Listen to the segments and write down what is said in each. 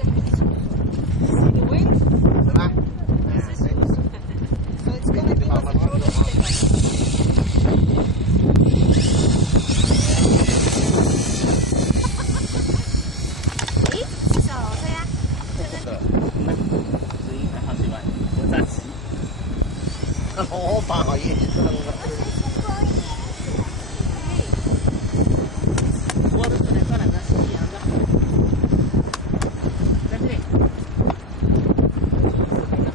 The wings? 是吧？ So it's going to give us a total好棒啊！也是能够。我的可能算两个是一样的，在这里，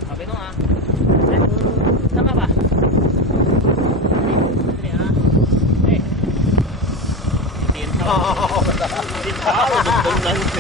好别动啊，来，看爸爸，这里啊，哎，点头，点头，真能吃。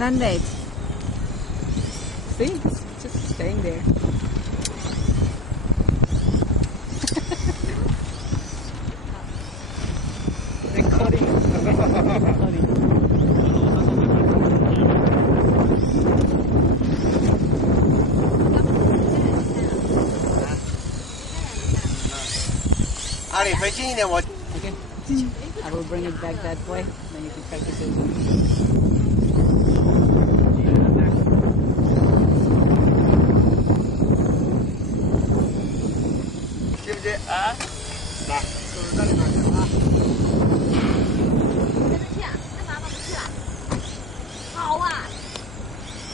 None-made. See? It's just staying there. Recording. Ali, 飞近一点，我。Okay. I will bring it back that way. Then you can practice it. À, này, tôi ra đây rồi à.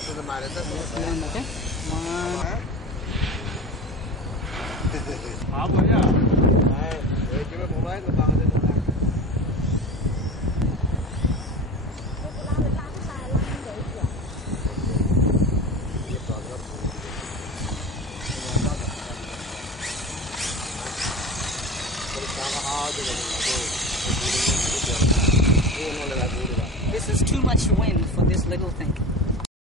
Tôi mà để Okay. Hảo quá nhá. Đấy, để cho mấy con bé nó bằng lên này. This is too much wind for this little thing.